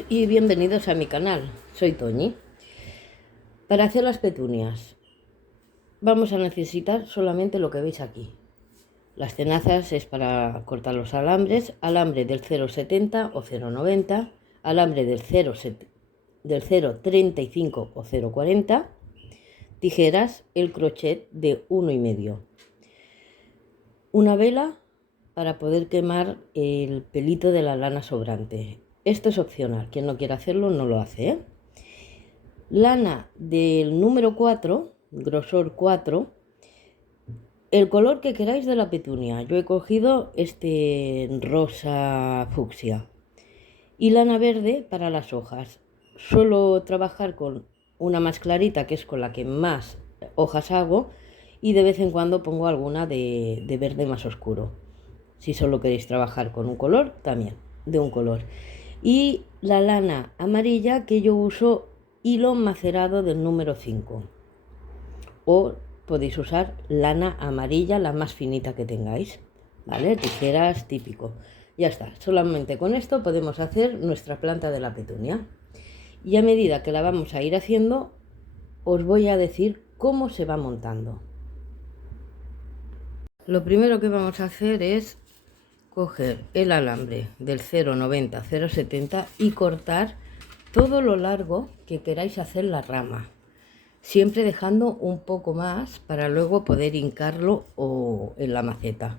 todos y bienvenidos a mi canal. Soy Toñi. Para hacer las petunias vamos a necesitar solamente lo que veis aquí. Las tenazas es para cortar los alambres, alambre del 0,70 o 0,90, alambre del 0,35 o 0,40, tijeras, el crochet de 1,5, una vela para poder quemar el pelito de la lana sobrante. Esto es opcional, quien no quiera hacerlo no lo hace, ¿eh? Lana del número 4, grosor 4, el color que queráis de la petunia. Yo he cogido este rosa fucsia. Y lana verde para las hojas. Suelo trabajar con una más clarita, que es con la que más hojas hago, y de vez en cuando pongo alguna de verde más oscuro. Si solo queréis trabajar con un color, también de un color. Y la lana amarilla, que yo uso hilo macerado del número 5, o podéis usar lana amarilla, la más finita que tengáis, ¿vale? Tijeras típico. Ya está, solamente con esto podemos hacer nuestra planta de la petunia. Y a medida que la vamos a ir haciendo, os voy a decir cómo se va montando. Lo primero que vamos a hacer es coger el alambre del 0,90, 0,70 y cortar todo lo largo que queráis hacer la rama, siempre dejando un poco más para luego poder hincarlo o en la maceta,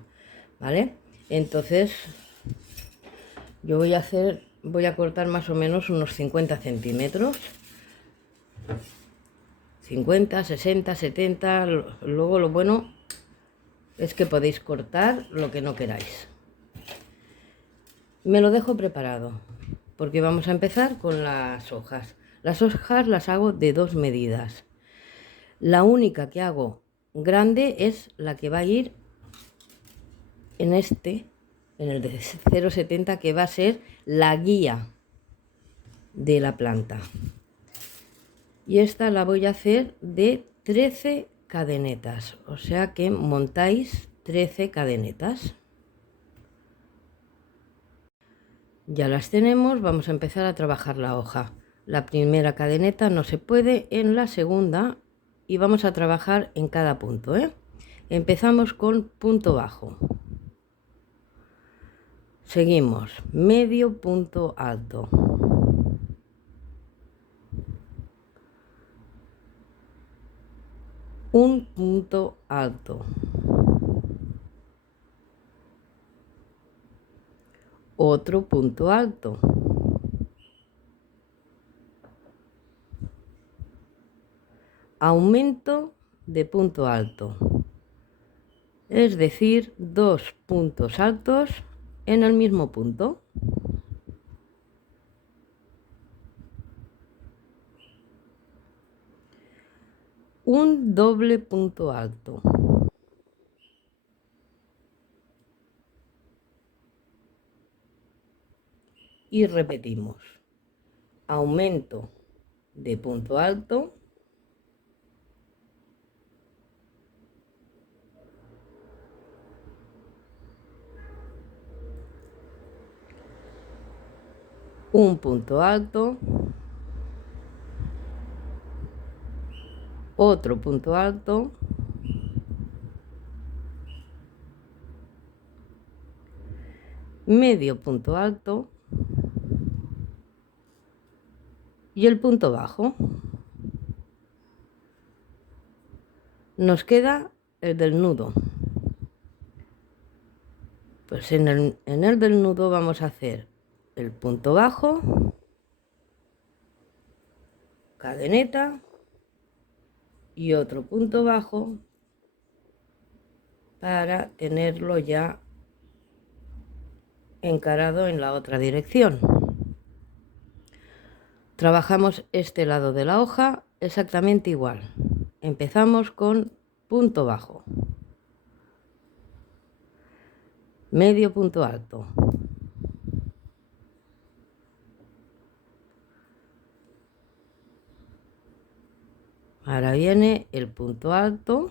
¿vale? Entonces yo voy a cortar más o menos unos 50 centímetros, 50, 60, 70. Luego lo bueno es que podéis cortar lo que no queráis. Me lo dejo preparado porque vamos a empezar con las hojas. Las hojas las hago de 2 medidas. La única que hago grande es la que va a ir en el de 0,70, que va a ser la guía de la planta. Y esta la voy a hacer de 13 cadenetas, o sea que montáis 13 cadenetas. Ya las tenemos, vamos a empezar a trabajar la hoja. La primera cadeneta no se puede, en la segunda, y vamos a trabajar en cada punto, ¿eh? Empezamos con punto bajo, seguimos medio punto alto, un punto alto, otro punto alto, aumento de punto alto, es decir, 2 puntos altos en el mismo punto. Un doble punto alto, y repetimos, aumento de punto alto, un punto alto, otro punto alto, medio punto alto y el punto bajo. Nos queda el del nudo. Pues en el del nudo vamos a hacer el punto bajo, cadeneta y otro punto bajo para tenerlo ya encarado en la otra dirección. Trabajamos este lado de la hoja exactamente igual. Empezamos con punto bajo, medio punto alto, ahora viene el punto alto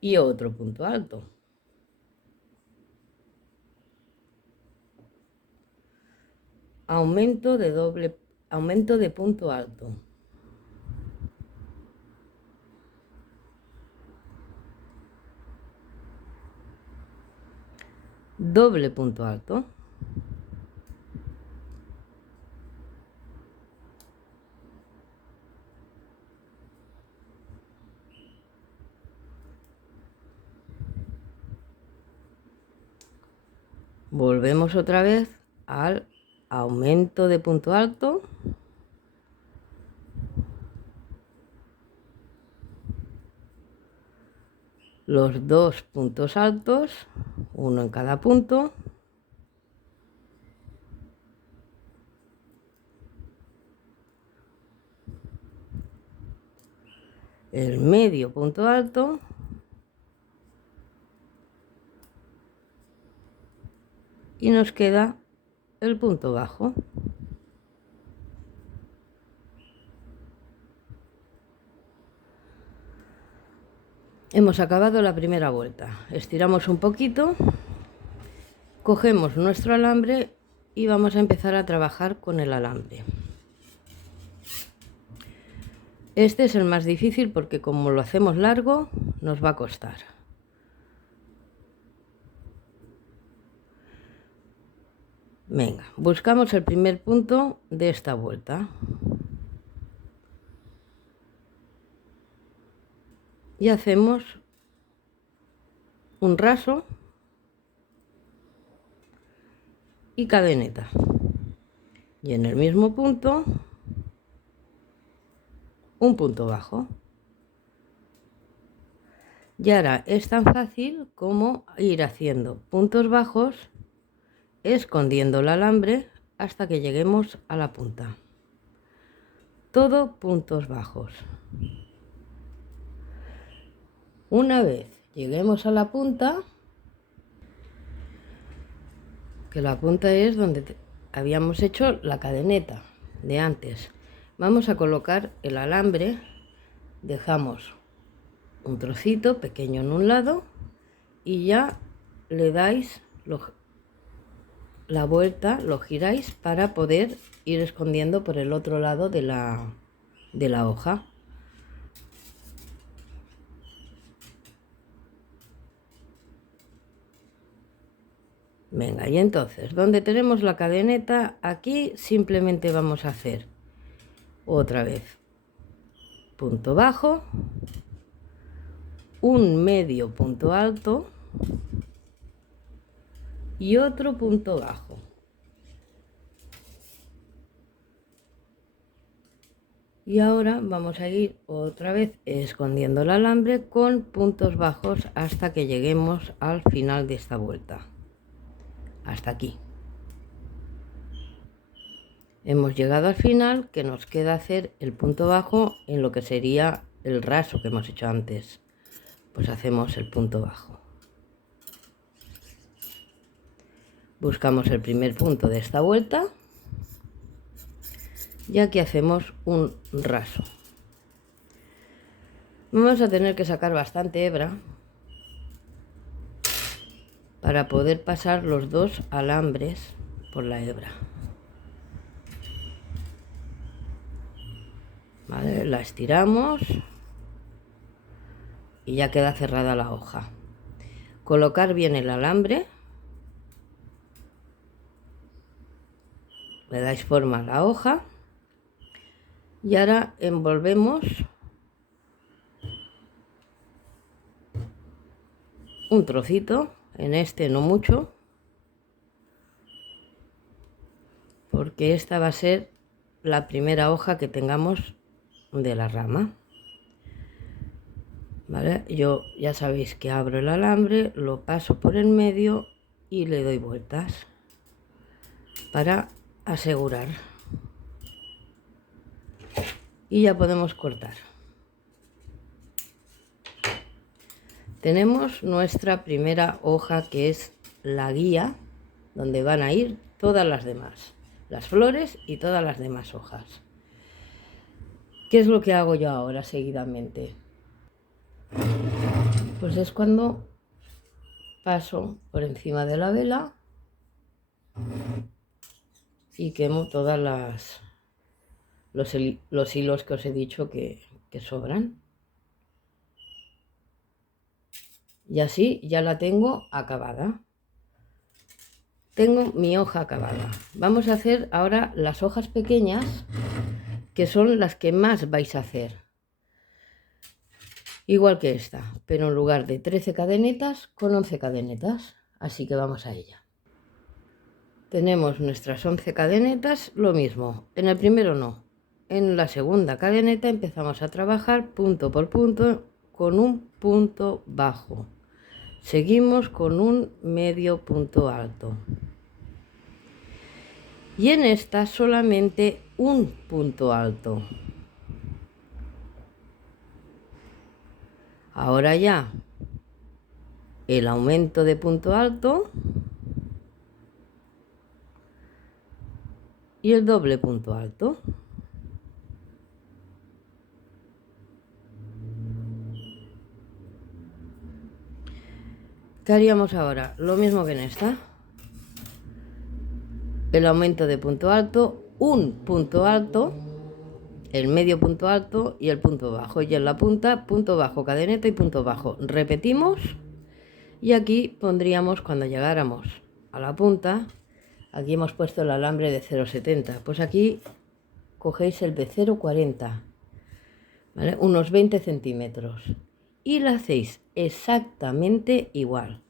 y otro punto alto. aumento de punto alto. Doble punto alto. Volvemos otra vez al aumento de punto alto. Los dos puntos altos, uno en cada punto. El medio punto alto. Y nos queda el punto bajo. Hemos acabado la primera vuelta. Estiramos un poquito, cogemos nuestro alambre y vamos a empezar a trabajar con el alambre. Este es el más difícil porque como lo hacemos largo, nos va a costar. Venga, buscamos el primer punto de esta vuelta. Y hacemos un raso y cadeneta. Y en el mismo punto, un punto bajo. Y ahora es tan fácil como ir haciendo puntos bajos, escondiendo el alambre hasta que lleguemos a la punta. Todo puntos bajos. Una vez lleguemos a la punta, que la punta es donde habíamos hecho la cadeneta de antes, vamos a colocar el alambre, dejamos un trocito pequeño en un lado y ya le dais la vuelta, lo giráis para poder ir escondiendo por el otro lado de la hoja. Venga, y entonces, donde tenemos la cadeneta, aquí simplemente vamos a hacer otra vez punto bajo, un medio punto alto y otro punto bajo. Y ahora vamos a ir otra vez escondiendo el alambre con puntos bajos hasta que lleguemos al final de esta vuelta. Hasta aquí. Hemos llegado al final, que nos queda hacer el punto bajo en lo que sería el raso que hemos hecho antes. Pues hacemos el punto bajo. Buscamos el primer punto de esta vuelta y aquí hacemos un raso. Vamos a tener que sacar bastante hebra para poder pasar los dos alambres por la hebra. Vale, la estiramos y ya queda cerrada la hoja. Colocar bien el alambre, le dais forma a la hoja y ahora envolvemos un trocito, en este no mucho, porque esta va a ser la primera hoja que tengamos de la rama. ¿Vale? Yo ya sabéis que abro el alambre, lo paso por el medio y le doy vueltas para asegurar. Y ya podemos cortar. Tenemos nuestra primera hoja, que es la guía, donde van a ir todas las demás, las flores y todas las demás hojas. ¿Qué es lo que hago yo ahora seguidamente? Pues es cuando paso por encima de la vela y quemo todas los hilos que os he dicho que sobran. Y así ya la tengo acabada. Tengo mi hoja acabada. Vamos a hacer ahora las hojas pequeñas, que son las que más vais a hacer. Igual que esta, pero en lugar de 13 cadenetas, con 11 cadenetas. Así que vamos a ella. Tenemos nuestras 11 cadenetas, lo mismo. En el primero no. En la segunda cadeneta empezamos a trabajar punto por punto con un punto bajo. Seguimos con un medio punto alto. Y en esta solamente un punto alto. Ahora ya el aumento de punto alto y el doble punto alto. ¿Qué haríamos ahora? Lo mismo que en esta. El aumento de punto alto, un punto alto, el medio punto alto y el punto bajo. Y en la punta, punto bajo, cadeneta y punto bajo. Repetimos y aquí pondríamos, cuando llegáramos a la punta, aquí hemos puesto el alambre de 0,70. Pues aquí cogéis el de 0,40, ¿vale? Unos 20 centímetros. Y lo hacéis exactamente igual.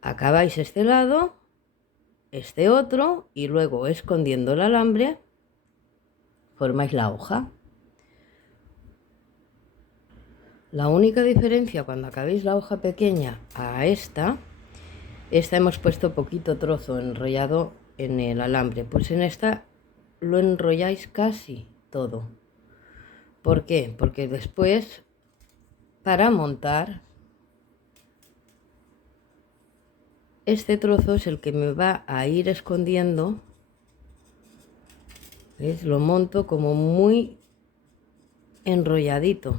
Acabáis este lado, este otro, y luego escondiendo el alambre formáis la hoja. La única diferencia cuando acabéis la hoja pequeña a esta hemos puesto poquito trozo enrollado en el alambre, pues en esta lo enrolláis casi todo. ¿Por qué? Porque después, para montar, este trozo es el que me va a ir escondiendo. ¿Veis? Lo monto como muy enrolladito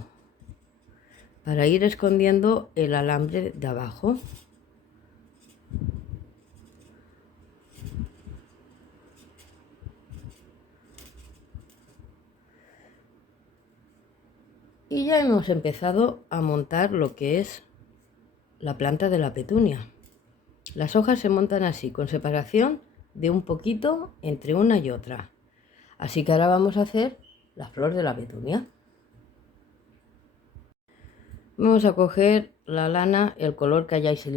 para ir escondiendo el alambre de abajo. Y ya hemos empezado a montar lo que es la planta de la petunia. Las hojas se montan así, con separación de un poquito entre una y otra. Así que ahora vamos a hacer la flor de la petunia. Vamos a coger la lana, el color que hayáis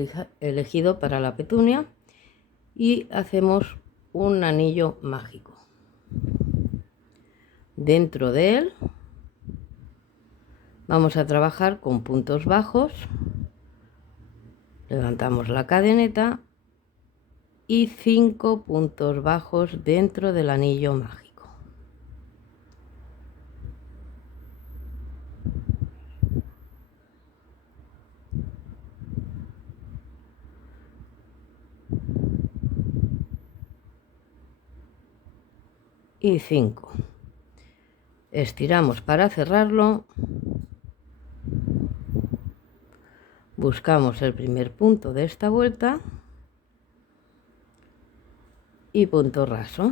elegido para la petunia, y hacemos un anillo mágico. Dentro de él vamos a trabajar con puntos bajos. Levantamos la cadeneta y 5 puntos bajos dentro del anillo mágico. Y 5. Estiramos para cerrarlo. Buscamos el primer punto de esta vuelta y punto raso.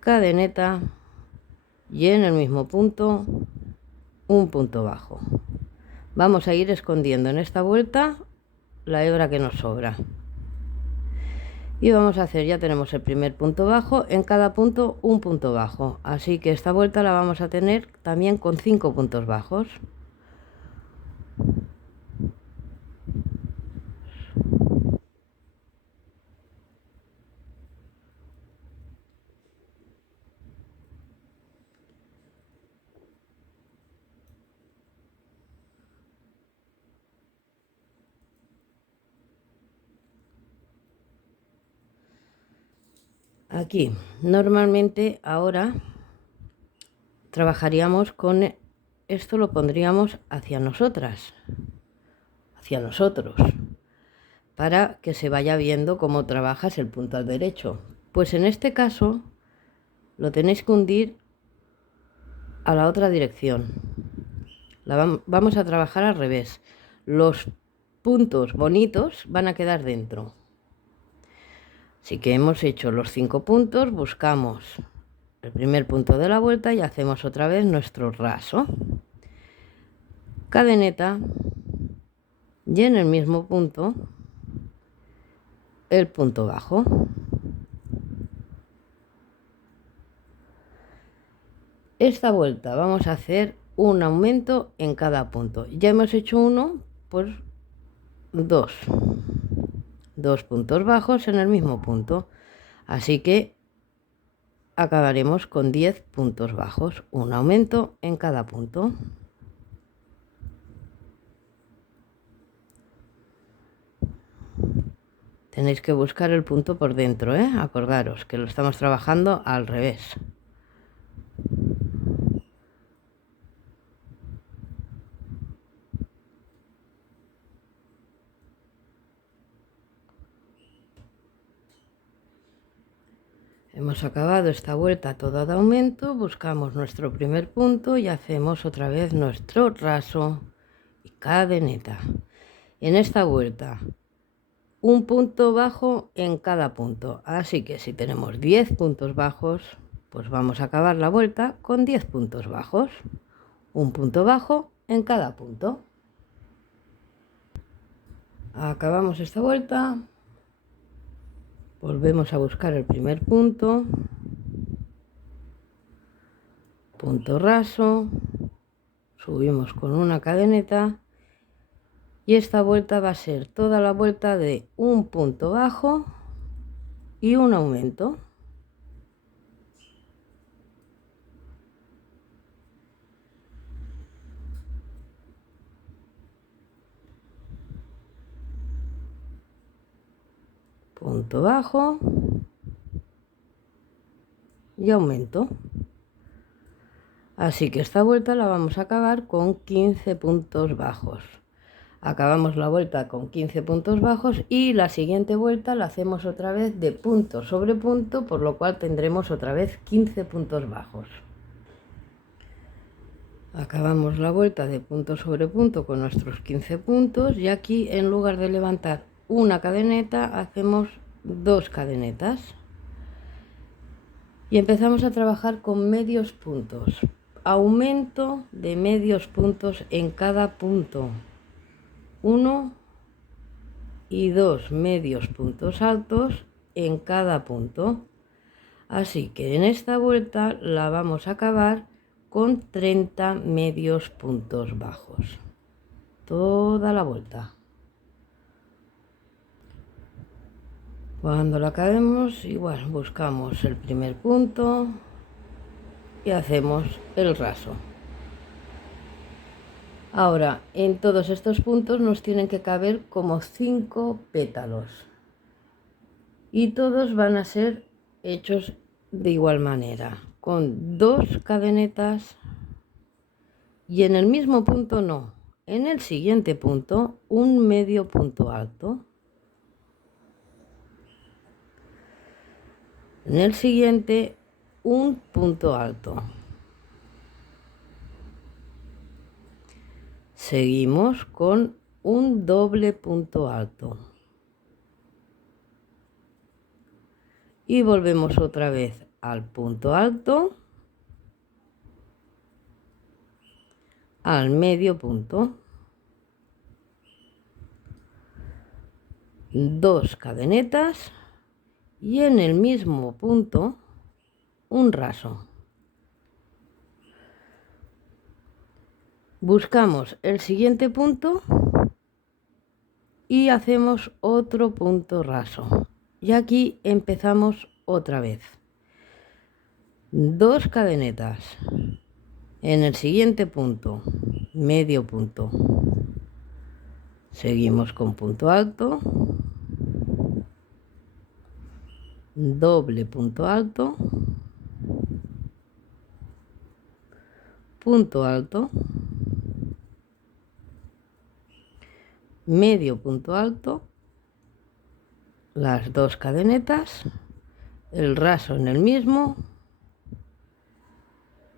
Cadeneta y en el mismo punto un punto bajo. Vamos a ir escondiendo en esta vuelta la hebra que nos sobra. Y vamos a hacer, ya tenemos el primer punto bajo, en cada punto un punto bajo. Así que esta vuelta la vamos a tener también con 5 puntos bajos. Aquí, normalmente ahora trabajaríamos con esto, lo pondríamos hacia nosotras, hacia nosotros, para que se vaya viendo cómo trabajas el punto al derecho. Pues en este caso lo tenéis que hundir a la otra dirección. Vamos a trabajar al revés. Los puntos bonitos van a quedar dentro. Así que hemos hecho los 5 puntos, buscamos el primer punto de la vuelta y hacemos otra vez nuestro raso, cadeneta, y en el mismo punto el punto bajo. Esta vuelta vamos a hacer un aumento en cada punto. Ya hemos hecho uno, pues dos puntos bajos en el mismo punto, así que acabaremos con 10 puntos bajos, un aumento en cada punto. Tenéis que buscar el punto por dentro, acordaros que lo estamos trabajando al revés. Hemos acabado esta vuelta toda de aumento, buscamos nuestro primer punto y hacemos otra vez nuestro raso y cadeneta. En esta vuelta, un punto bajo en cada punto, así que si tenemos 10 puntos bajos, pues vamos a acabar la vuelta con 10 puntos bajos, un punto bajo en cada punto. Acabamos esta vuelta, volvemos a buscar el primer punto, punto raso, subimos con una cadeneta y esta vuelta va a ser toda la vuelta de un punto bajo y un aumento. Punto bajo y aumento. Así que esta vuelta la vamos a acabar con 15 puntos bajos. Acabamos la vuelta con 15 puntos bajos y la siguiente vuelta la hacemos otra vez de punto sobre punto, por lo cual tendremos otra vez 15 puntos bajos. Acabamos la vuelta de punto sobre punto con nuestros 15 puntos y aquí, en lugar de levantar una cadeneta, hacemos 2 cadenetas y empezamos a trabajar con medios puntos. Aumento de medios puntos en cada punto, 1 y 2 medios puntos altos en cada punto. Así que en esta vuelta la vamos a acabar con 30 medios puntos bajos, toda la vuelta. Cuando la acabemos, igual buscamos el primer punto y hacemos el raso. Ahora, en todos estos puntos nos tienen que caber como 5 pétalos y todos van a ser hechos de igual manera, con 2 cadenetas y en el mismo punto no, en el siguiente punto un medio punto alto, en el siguiente un punto alto. Seguimos con un doble punto alto y volvemos otra vez al punto alto, al medio punto, 2 cadenetas y en el mismo punto un raso. Buscamos el siguiente punto y hacemos otro punto raso. Y aquí empezamos otra vez. 2 cadenetas. En el siguiente punto, medio punto. Seguimos con punto alto. Doble punto alto. Punto alto. Medio punto alto, las 2 cadenetas, el raso en el mismo,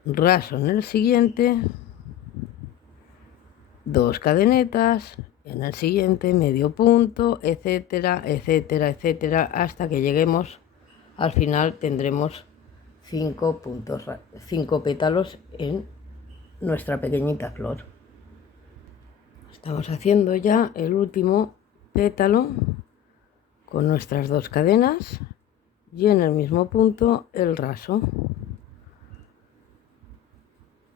raso en el siguiente, 2 cadenetas en el siguiente medio punto, etcétera, etcétera, etcétera, hasta que lleguemos al final. Tendremos 5 puntos, 5 pétalos en nuestra pequeñita flor. Estamos haciendo ya el último pétalo con nuestras 2 cadenas y en el mismo punto el raso.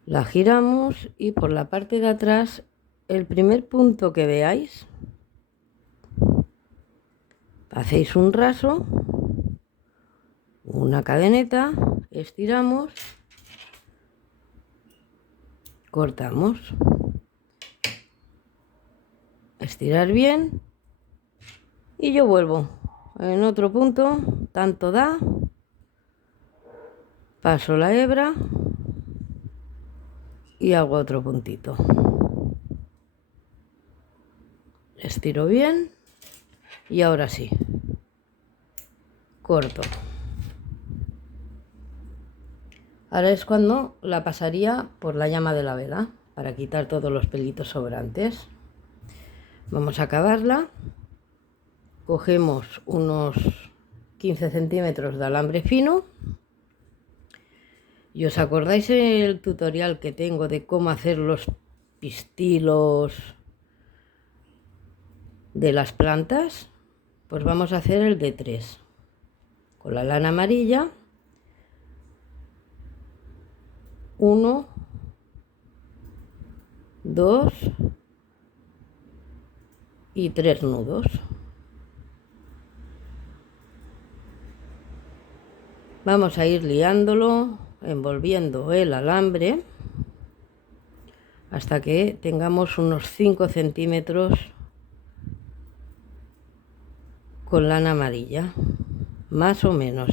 La giramos y por la parte de atrás, el primer punto que veáis, hacéis un raso, una cadeneta, estiramos, cortamos, estirar bien y yo vuelvo en otro punto, tanto da, paso la hebra y hago otro puntito, estiro bien y ahora sí, corto. Ahora es cuando la pasaría por la llama de la vela para quitar todos los pelitos sobrantes. Vamos a acabarla. Cogemos unos 15 centímetros de alambre fino. ¿Y os acordáis el tutorial que tengo de cómo hacer los pistilos de las plantas? Pues vamos a hacer el de 3. Con la lana amarilla. 1, 2 y 3 nudos. Vamos a ir liándolo, envolviendo el alambre hasta que tengamos unos 5 centímetros con lana amarilla, más o menos,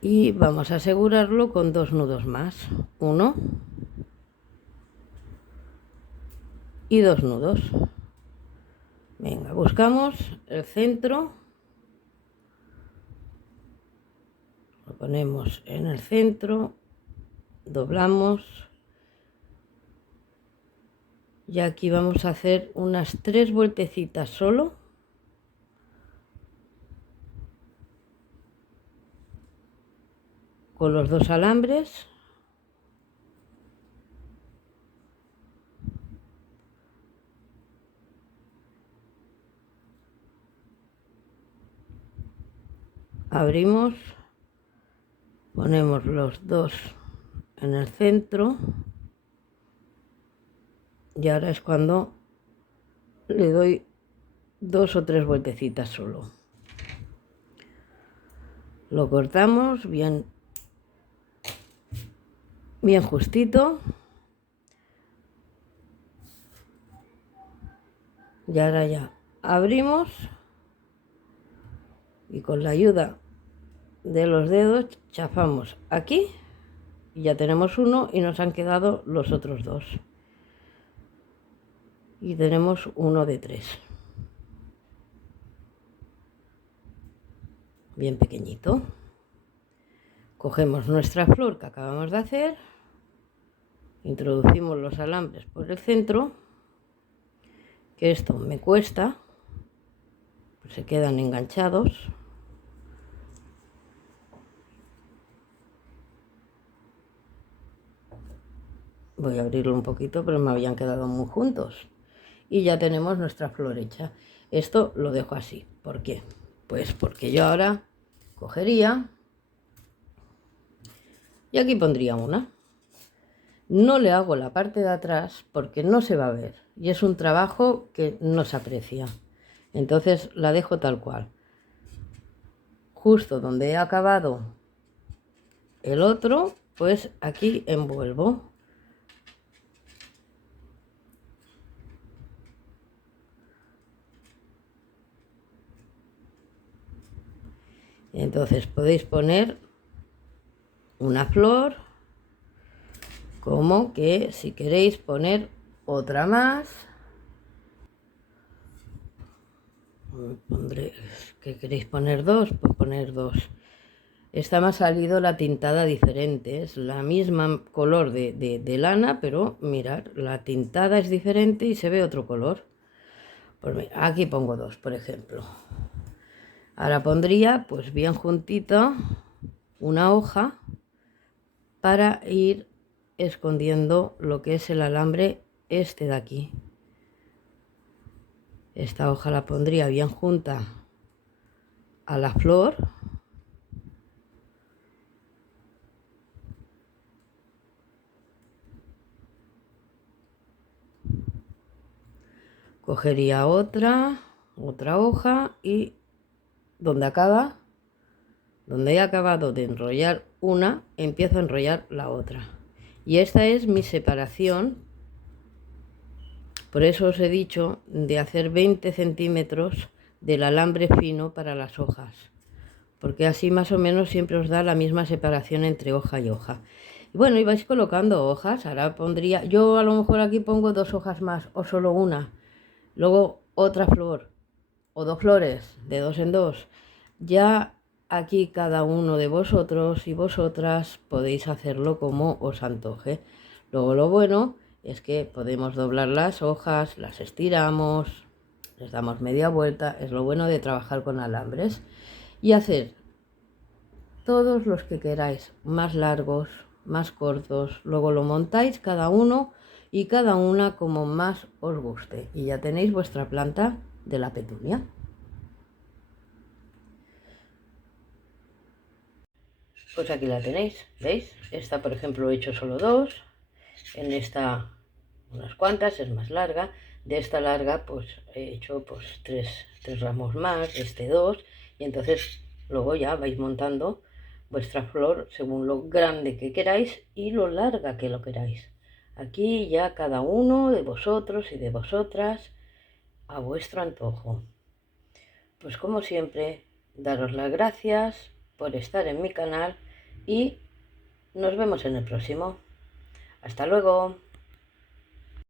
y vamos a asegurarlo con 2 nudos más, 1 y 2 nudos. Venga, buscamos el centro, lo ponemos en el centro, doblamos y aquí vamos a hacer unas 3 vueltecitas solo. Con los 2 alambres. Abrimos, ponemos los 2 en el centro y ahora es cuando le doy 2 o 3 vueltecitas solo. Lo cortamos bien justito y ahora ya abrimos y con la ayuda de los dedos chafamos aquí y ya tenemos uno y nos han quedado los otros 2 y tenemos uno de 3 bien pequeñito. Cogemos nuestra flor que acabamos de hacer, introducimos los alambres por el centro, que esto me cuesta, pues se quedan enganchados. Voy a abrirlo un poquito, pero me habían quedado muy juntos. Y ya tenemos nuestra flor hecha. Esto lo dejo así. ¿Por qué? Pues porque yo ahora cogería y aquí pondría una. No le hago la parte de atrás porque no se va a ver y es un trabajo que no se aprecia. Entonces la dejo tal cual. Justo donde he acabado el otro, pues aquí envuelvo. Entonces podéis poner una flor, como que si queréis poner otra más, pondré, que queréis poner 2, pues poner 2. esta me ha salido la tintada diferente, es la misma color de lana, pero mirad, la tintada es diferente y se ve otro color. Pues mira, aquí pongo dos, por ejemplo. Ahora pondría pues bien juntito una hoja para ir escondiendo lo que es el alambre este de aquí. Esta hoja la pondría bien junta a la flor. Cogería otra hoja y donde acaba, donde he acabado de enrollar una, empiezo a enrollar la otra. Y esta es mi separación. Por eso os he dicho de hacer 20 centímetros del alambre fino para las hojas, porque así más o menos siempre os da la misma separación entre hoja y hoja. Y bueno, y vais colocando hojas. Ahora pondría, yo a lo mejor aquí pongo 2 hojas más o solo una, luego otra flor o 2 flores de 2 en 2. Ya aquí cada uno de vosotros y vosotras podéis hacerlo como os antoje. Luego lo bueno es que podemos doblar las hojas, las estiramos, les damos media vuelta. Es lo bueno de trabajar con alambres y hacer todos los que queráis, más largos, más cortos. Luego lo montáis cada uno y cada una como más os guste y ya tenéis vuestra planta de la petunia. Pues aquí la tenéis, ¿veis? Esta, por ejemplo, he hecho solo 2. En esta unas cuantas, es más larga. De esta larga, pues he hecho pues 3 ramos más, este 2. Y entonces luego ya vais montando vuestra flor según lo grande que queráis y lo larga que lo queráis. Aquí ya cada uno de vosotros y de vosotras a vuestro antojo. Pues como siempre, daros las gracias por estar en mi canal y nos vemos en el próximo. Hasta luego.